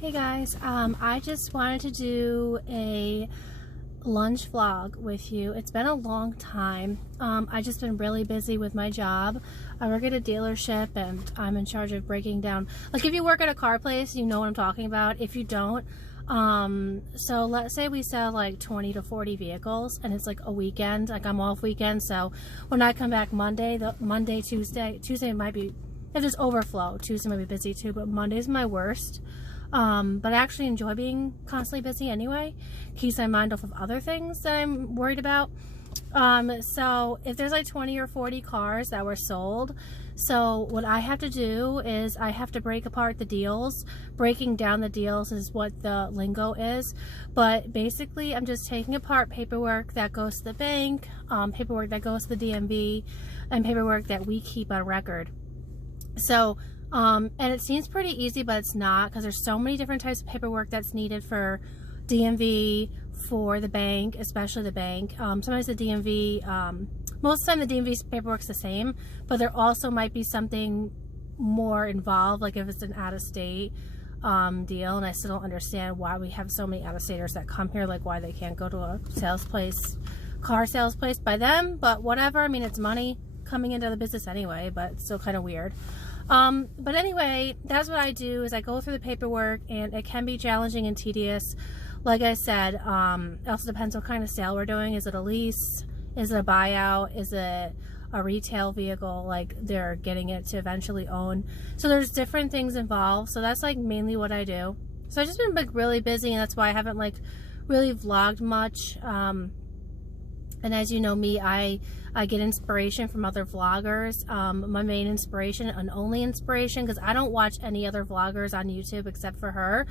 Hey guys, I just wanted to do a lunch vlog with you. It's been a long time. I just been really busy with my job. I work at a dealership and I'm in charge of breaking down, like if you work at a car place, you know what I'm talking about. If you don't, so let's say we sell like 20 to 40 vehicles and it's like a weekend, like I'm off weekend. So when I come back Monday, Tuesday might be, if there's overflow, Tuesday might be busy too, but Monday's my worst. But I actually enjoy being constantly busy anyway. Keeps my mind off of other things that I'm worried about. So if there's like 20 or 40 cars that were sold, so what I have to do is I have to break apart the deals. Breaking down the deals is what the lingo is. But basically I'm just taking apart paperwork that goes to the bank, paperwork that goes to the DMV, and paperwork that we keep on record. So and it seems pretty easy, but it's not, because there's so many different types of paperwork that's needed for DMV, for the bank, especially the bank. Sometimes the DMV, most of the time the DMV's paperwork's the same, but there also might be something more involved, like if it's an out-of-state deal, and I still don't understand why we have so many out-of-staters that come here, like why they can't go to a sales place, car sales place by them, but whatever. I mean, it's money coming into the business anyway, but it's still kind of weird. But anyway, that's what I do, is I go through the paperwork, and it can be challenging and tedious. Like I said, it also depends what kind of sale we're doing. Is it a lease? Is it a buyout? Is it a retail vehicle, like they're getting it to eventually own? So there's different things involved. So that's like mainly what I do. So I've just been like really busy, and that's why I haven't like really vlogged much. And as you know me, I get inspiration from other vloggers. My main inspiration and only inspiration, because I don't watch any other vloggers on YouTube except for her.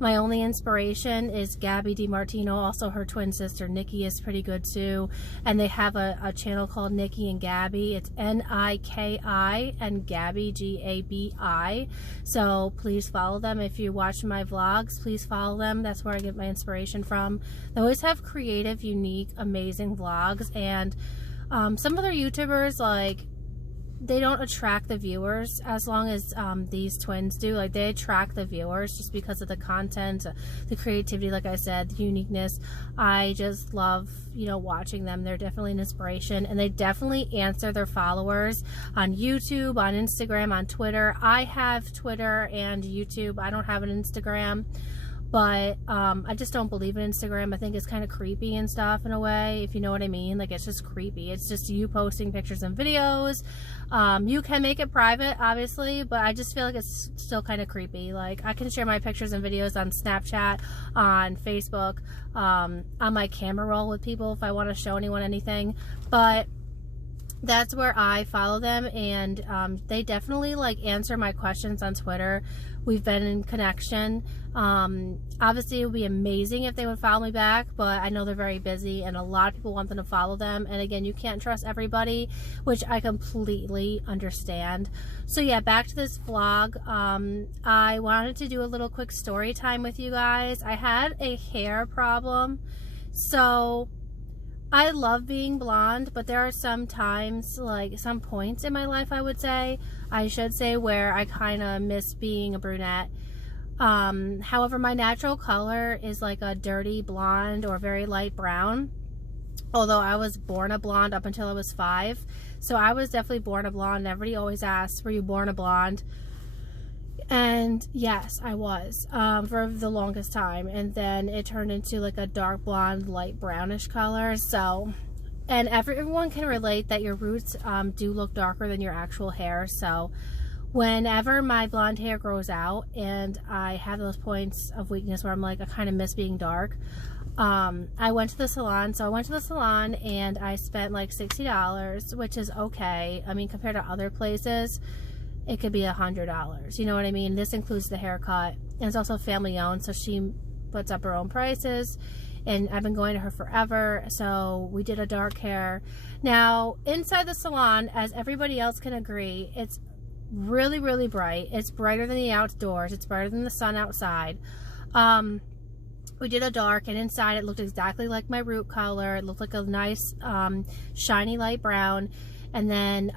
My only inspiration is Gabby DiMartino. Also, her twin sister Nikki is pretty good too. And they have a channel called Nikki and Gabby. It's N-I-K-I and Gabby, G-A-B-I. So please follow them. If you watch my vlogs, please follow them. That's where I get my inspiration from. They always have creative, unique, amazing vlogs. And some other YouTubers, like, they don't attract the viewers as long as these twins do. Like, they attract the viewers just because of the content, the creativity, like I said, the uniqueness. I just love, you know, watching them. They're definitely an inspiration, and they definitely answer their followers on YouTube, on Instagram, on Twitter. I have Twitter and YouTube. I don't have an Instagram. But I just don't believe in Instagram. I think it's kind of creepy and stuff in a way, if you know what I mean. Like, it's just creepy. It's just you posting pictures and videos. You can make it private, obviously, but I just feel like it's still kind of creepy. Like, I can share my pictures and videos on Snapchat, on Facebook, on my camera roll with people if I want to show anyone anything. But that's where I follow them, and they definitely like answer my questions on Twitter. We've been in connection. Obviously it would be amazing if they would follow me back, but I know they're very busy and a lot of people want them to follow them, and again, you can't trust everybody, which I completely understand. So yeah, back to this vlog. I wanted to do a little quick story time with you guys. I had a hair problem. So I love being blonde, but there are some times, like some points in my life, I should say, where I kind of miss being a brunette. However, my natural color is like a dirty blonde or very light brown. Although I was born a blonde up until I was 5. So I was definitely born a blonde. Everybody always asks, were you born a blonde? And yes, I was, for the longest time. And then it turned into like a dark blonde, light brownish color. So, and everyone can relate that your roots do look darker than your actual hair. So whenever my blonde hair grows out and I have those points of weakness where I'm like, I kind of miss being dark, I went to the salon. So I went to the salon and I spent like $60, which is okay. I mean, compared to other places, it could be $100. You know what I mean? This includes the haircut, and it's also family owned, so she puts up her own prices, and I've been going to her forever. So we did a dark hair. Now inside the salon, as everybody else can agree, it's really, really bright. It's brighter than the outdoors. It's brighter than the sun outside. We did a dark, and inside it looked exactly like my root color. It looked like a nice shiny light brown, and then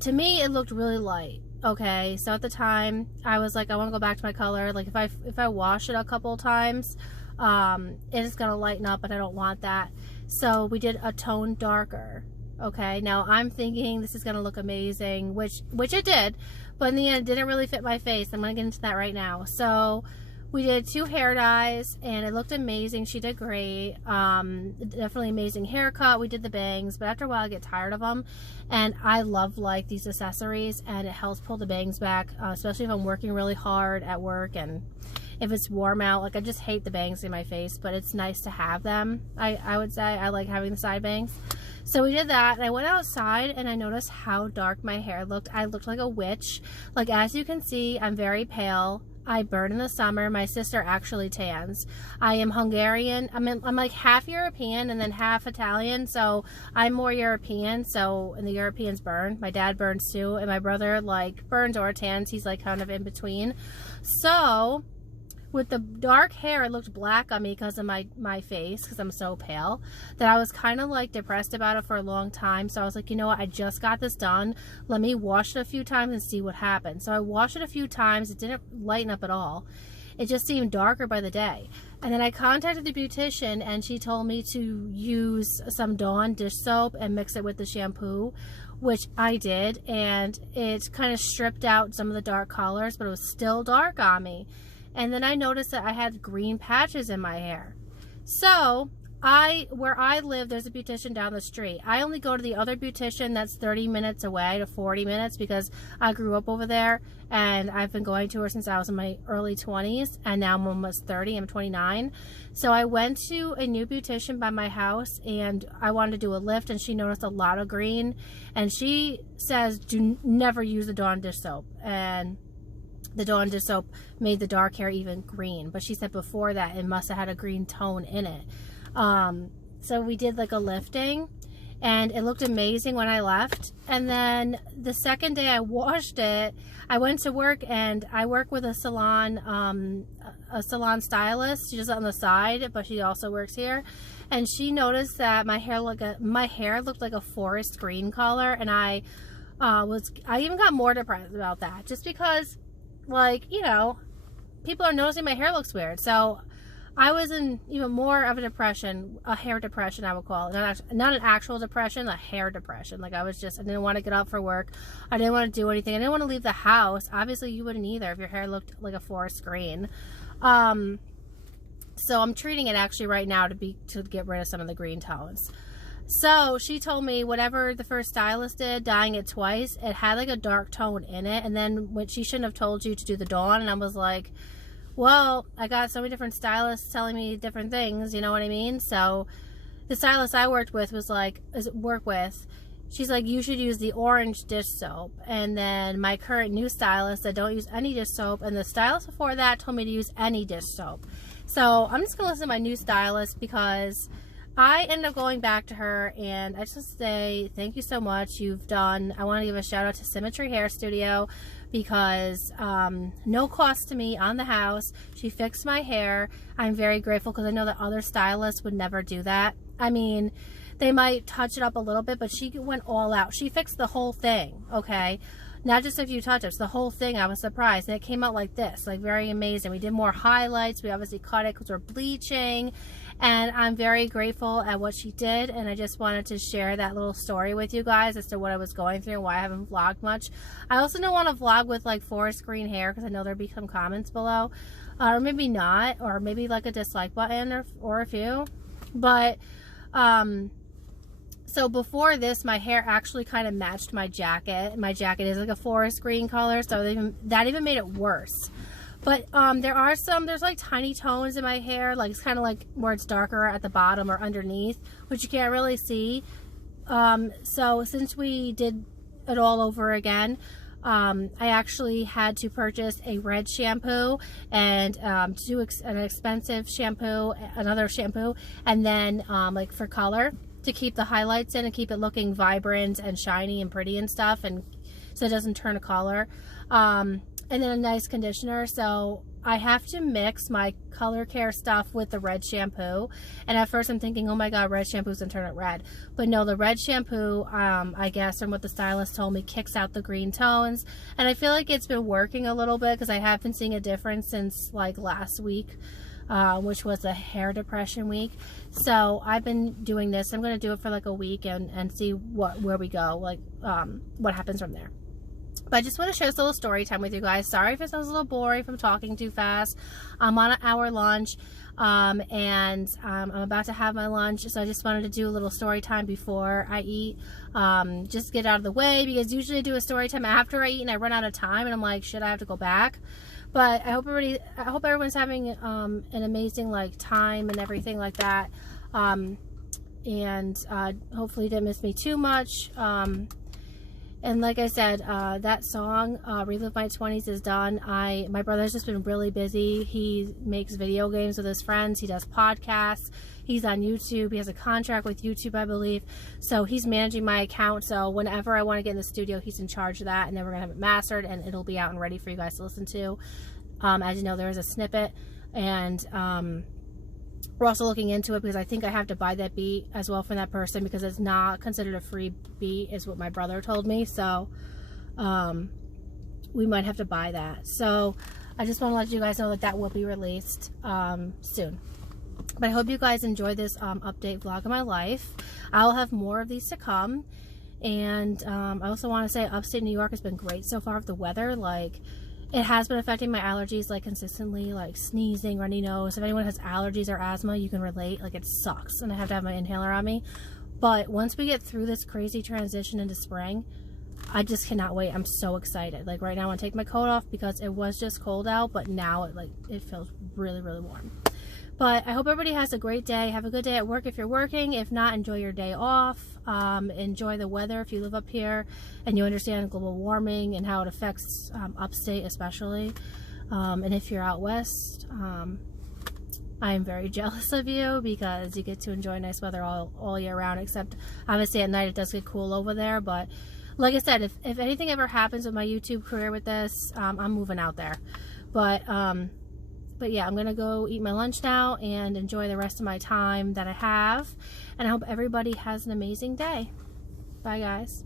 to me it looked really light. Okay, so at the time I was like, I want to go back to my color. Like if I wash it a couple times, it is gonna lighten up, and I don't want that. So we did a tone darker. Okay, now I'm thinking this is gonna look amazing, which it did, but in the end it didn't really fit my face. I'm gonna get into that right now. So we did 2 hair dyes, and it looked amazing. She did great. Definitely amazing haircut. We did the bangs, but after a while I get tired of them, and I love like these accessories, and it helps pull the bangs back, especially if I'm working really hard at work and if it's warm out. Like, I just hate the bangs in my face, but it's nice to have them. I would say I like having the side bangs. So we did that, and I went outside and I noticed how dark my hair looked. I looked like a witch. Like, as you can see, I'm very pale. I burn in the summer. My sister actually tans. I am Hungarian. I'm like half European and then half Italian, so I'm more European. So, and the Europeans burn. My dad burns too, and my brother like burns or tans. He's like kind of in between. So with the dark hair, it looked black on me because of my face, because I'm so pale, that I was kind of like depressed about it for a long time. So I was like, you know what, I just got this done. Let me wash it a few times and see what happens. So I washed it a few times. It didn't lighten up at all. It just seemed darker by the day. And then I contacted the beautician, and she told me to use some Dawn dish soap and mix it with the shampoo, which I did. And it kind of stripped out some of the dark colors, but it was still dark on me. And then I noticed that I had green patches in my hair. So where I live, there's a beautician down the street. I only go to the other beautician that's 30 minutes away to 40 minutes because I grew up over there, and I've been going to her since I was in my early 20s, and now I'm almost 30. I'm 29. So I went to a new beautician by my house, and I wanted to do a lift, and she noticed a lot of green, and she says never use the Dawn dish soap. And the Dawn dish soap made the dark hair even green, but she said before that it must have had a green tone in it. So we did like a lifting, and it looked amazing when I left. And then the second day I washed it, I went to work, and I work with a salon stylist. She does it on the side, but she also works here. And she noticed that my hair looked like a forest green color, and I even got more depressed about that, just because, like, you know, people are noticing my hair looks weird. So I was in even more of a depression, a hair depression, I would call it. Not an actual depression, a hair depression. Like, I didn't want to get up for work. I didn't want to do anything. I didn't want to leave the house. Obviously, you wouldn't either if your hair looked like a forest green. So I'm treating it actually right now to get rid of some of the green tones. So she told me whatever the first stylist did, dyeing it twice, it had like a dark tone in it. And then when she shouldn't have told you to do the Dawn, and I was like, well, I got so many different stylists telling me different things, you know what I mean? So the stylist I work with, she's like, you should use the orange dish soap. And then my current new stylist said, don't use any dish soap. And the stylist before that told me to use any dish soap. So I'm just going to listen to my new stylist, because I ended up going back to her, and I just say thank you so much. I want to give a shout out to Symmetry Hair Studio, because no cost to me on the house. She fixed my hair. I'm very grateful, because I know that other stylists would never do that. I mean, they might touch it up a little bit, but she went all out. She fixed the whole thing, okay? Not just a few touch-ups, the whole thing. I was surprised. And it came out like this, like very amazing. We did more highlights. We obviously cut it because we're bleaching. And I'm very grateful at what she did, and I just wanted to share that little story with you guys as to what I was going through and why I haven't vlogged much. I also don't want to vlog with like forest green hair, because I know there'll be some comments below, or maybe not, or maybe like a dislike button or a few. But so before this, my hair actually kind of matched my jacket. My jacket is like a forest green color, so that even made it worse. But there's like tiny tones in my hair, like it's kind of like where it's darker at the bottom or underneath, which you can't really see. So since we did it all over again, I actually had to purchase a red shampoo and do an expensive shampoo, another shampoo, and then like for color, to keep the highlights in and keep it looking vibrant and shiny and pretty and stuff, and so it doesn't turn a color. And then a nice conditioner. So I have to mix my color care stuff with the red shampoo. And at first I'm thinking, oh my god, red shampoo's gonna turn it red. But no, the red shampoo, I guess from what the stylist told me, kicks out the green tones. And I feel like it's been working a little bit because I have been seeing a difference since like last week, which was a hair depression week. So I've been doing this. I'm gonna do it for like a week and see where we go, like what happens from there. But I just want to share this little story time with you guys. Sorry if it sounds a little boring if I'm talking too fast. I'm on an hour lunch, and I'm about to have my lunch, so I just wanted to do a little story time before I eat. Just get out of the way, because usually I do a story time after I eat and I run out of time and I'm like, shit, I have to go back. But I hope everyone's having an amazing like time and everything like that. And hopefully you didn't miss me too much. And like I said, that song, Relive My 20s, is done. My brother's just been really busy. He makes video games with his friends. He does podcasts. He's on YouTube. He has a contract with YouTube, I believe. So he's managing my account. So whenever I want to get in the studio, he's in charge of that. And then we're going to have it mastered, and it'll be out and ready for you guys to listen to. As you know, there is a snippet. And we're also looking into it because I think I have to buy that beat as well from that person, because it's not considered a free beat, is what my brother told me. So we might have to buy that. So I just want to let you guys know that that will be released soon. But I hope you guys enjoy this update vlog of my life. I'll have more of these to come. And I also want to say upstate New York has been great so far with the weather. Like, it has been affecting my allergies like consistently, like sneezing, runny nose. If anyone has allergies or asthma, you can relate. Like, it sucks, and I have to have my inhaler on me. But once we get through this crazy transition into spring, I just cannot wait. I'm so excited. Like, right now I want to take my coat off because it was just cold out, but now it feels really, really warm. But I hope everybody has a great day. Have a good day at work if you're working. If not, enjoy your day off. Enjoy the weather if you live up here and you understand global warming and how it affects upstate especially. And if you're out west, I am very jealous of you because you get to enjoy nice weather all year round, except obviously at night it does get cool over there. But like I said, if anything ever happens with my YouTube career with this, I'm moving out there. But yeah, I'm going to go eat my lunch now and enjoy the rest of my time that I have. And I hope everybody has an amazing day. Bye, guys.